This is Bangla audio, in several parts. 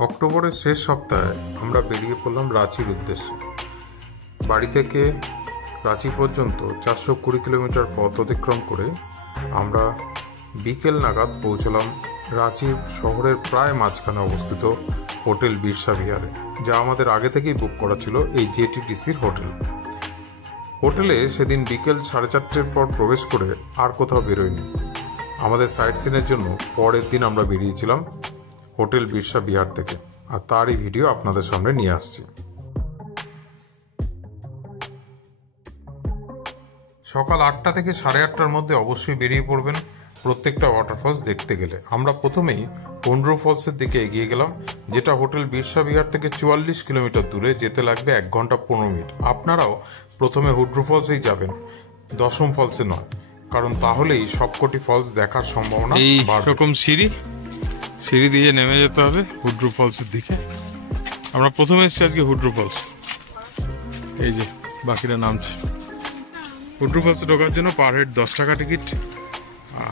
অক্টোবরের শেষ সপ্তাহে আমরা বেরিয়ে পড়লাম রাঁচির উদ্দেশ্যে। বাড়ি থেকে রাঁচি পর্যন্ত 420 কিলোমিটার পথ অতিক্রম করে আমরা বিকেল নাগাদ পৌঁছলাম রাঁচির শহরের প্রায় মাঝখানে অবস্থিত হোটেল বিরসা বিহারে, যা আমাদের আগে থেকেই বুক করা ছিল এই জেটিডিসির হোটেল। হোটেলে সেদিন বিকেল 4:30 পর প্রবেশ করে আর কোথাও বেরোয়নি। আমাদের সাইট সিনের জন্য পরের দিন আমরা বেরিয়েছিলাম হোটেল বিরসা বিহার থেকে, আর তারই ভিডিও আপনাদের সামনে নিয়ে আসছি। সকাল 8টা থেকে 8:30টার মধ্যে অবশ্যই বেরিয়ে পড়বেন প্রত্যেকটা ওয়াটারফলস দেখতে গেলে। আমরা প্রথমেই কোন্ড্রু ফলসের দিকে এগিয়ে গেলাম, যেটা হোটেল বিরসা বিহার থেকে 44 কিলোমিটার দূরে, যেতে লাগবে 1 ঘন্টা 15 মিনিট। আপনারাও প্রথমে হুড্রু ফলসেই যাবেন, দশম ফলসে নয়, কারণ তাহলেই সবকটি ফলস দেখার সম্ভাবনা। এই রকম সিঁড়ি দিয়ে নেমে যেতে হবে হুড্রু ফলসের দিকে। আমরা প্রথমে এসেছি আজকে হুড্রু ফলস, এই যে বাকিরা নামছে। হুড্রু ফলসে ঢোকার জন্য পার হেড 10 টাকা টিকিট,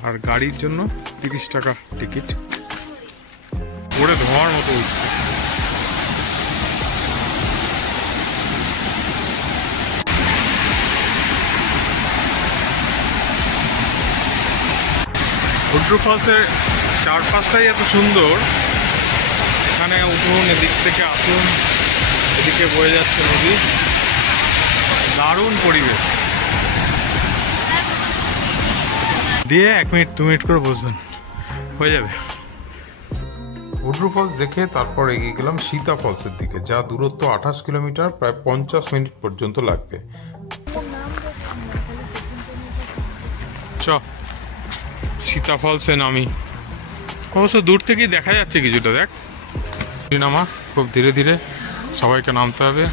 আর গাড়ির জন্য 30 টাকা টিকিট। পরে ধোঁয়ার মতো উঠছে। হুড্রু ফলসের চারপাশটাই এত সুন্দর। এখানে উঠুন, এদিক থেকে আসুন, এদিকে বয়ে যাচ্ছে নদী, দারুণ পরিবেশ। দিয়ে 1 মিনিট 2 মিনিট করে বসবেন, হয়ে যাবে। হুড্রু ফলস দেখে তারপর এগিয়ে গেলাম সীতা ফলসের দিকে, যা দূরত্ব 28 কিলোমিটার, প্রায় 50 মিনিট পর্যন্ত লাগবে। সীতা ফলসে নামি, অবশ্য দূর থেকেই দেখা যাচ্ছে কিছুটা। দেখ নামা, খুব ধীরে ধীরে সবাইকে নামতে হবে।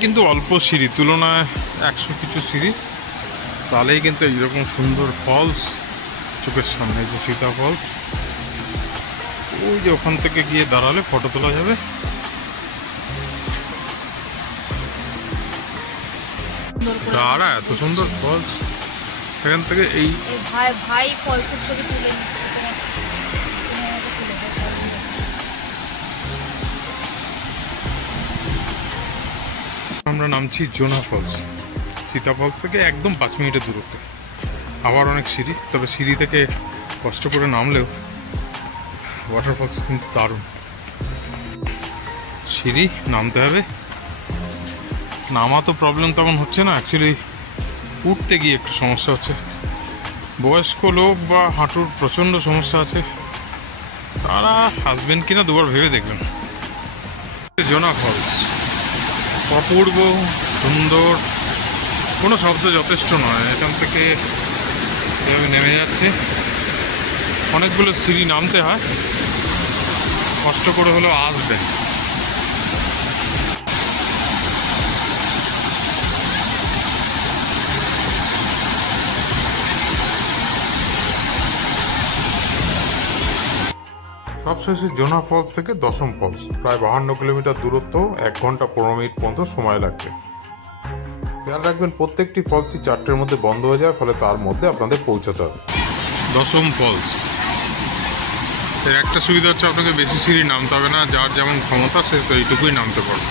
কিন্তু অল্প সিঁড়ি, তুলনায় 100 কিছু সিঁড়ি, তাহলেই কিন্তু এইরকম সুন্দর ফলস চোখের সামনে। যে সীতা ফলস, ওই যে ওখান থেকে গিয়ে দাঁড়ালে ফটো তোলা যাবে। দাঁড়া, এত সুন্দর ফলস, এখান থেকে এই ভাই ফলসের ছবি তুলে আমরা নামছি জোনা ফলস। সীতা ফলস থেকে একদম 5 মিনিটের দূরত্বে। আবার অনেক সিঁড়ি, তবে সিঁড়ি থেকে কষ্ট করে নামলেও ওয়াটারফলস কিন্তু দারুণ। সিঁড়ি নামতে হবে, নামা তো প্রবলেম তেমন হচ্ছে না, অ্যাকচুয়ালি উঠতে গিয়ে একটু সমস্যা হচ্ছে। বয়স্ক লোক বা হাঁটুর প্রচণ্ড সমস্যা আছে, তারা আসবেন কিনা দুবার ভেবে দেখবেন। জোনা ফলস অপূর্ব সুন্দর, কোনো শব্দ যথেষ্ট নয়। এখান থেকে এভাবে নেমে যাচ্ছে, অনেকগুলো সিঁড়ি নামতে হয়, কষ্ট করে হলেও আসবেন। সবশেষে জোনা ফলস থেকে দশম ফলস, প্রায় 52 কিলোমিটার দূরত্ব, 1 ঘন্টা 15 মিনিট পর্যন্ত সময় লাগবে। খেয়াল রাখবেন প্রত্যেকটি ফলসই 4টের মধ্যে বন্ধ হয়ে যায়, ফলে তার মধ্যে আপনাদের পৌঁছতে হবে। দশম ফলস এর একটা সুবিধা হচ্ছে, আপনাকে বেশি সিঁড়ি নামতে হবে না, যার যেমন ক্ষমতা সে তো এইটুকুই নামতে পারবে।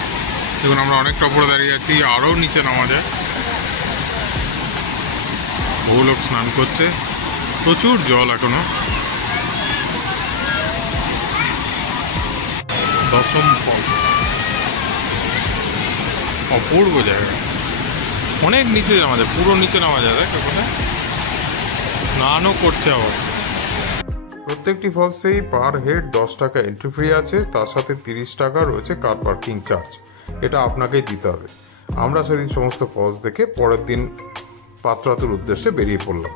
দেখুন আমরা অনেকটা উপরে দাঁড়িয়ে আছি, আরও নিচে নামা যায়। বহু লোক স্নান করছে, প্রচুর জল এখনো। দশম ফলস অপূর্ব জায়গা, অনেক নিচে নামা যায়, পুরো নিচে নামা যায়। দেখ ওখানে স্নানও করছে আবার। প্রত্যেকটি ফলসেই পার হেড 10 টাকা এন্ট্রি ফ্রি আছে, তার সাথে 30 টাকা রয়েছে কার পার্কিং চার্জ, এটা আপনাকেই দিতে হবে। আমরা সেদিন সমস্ত ফলস দেখে পরের দিন পাত্রাতুর উদ্দেশ্যে বেরিয়ে পড়লাম।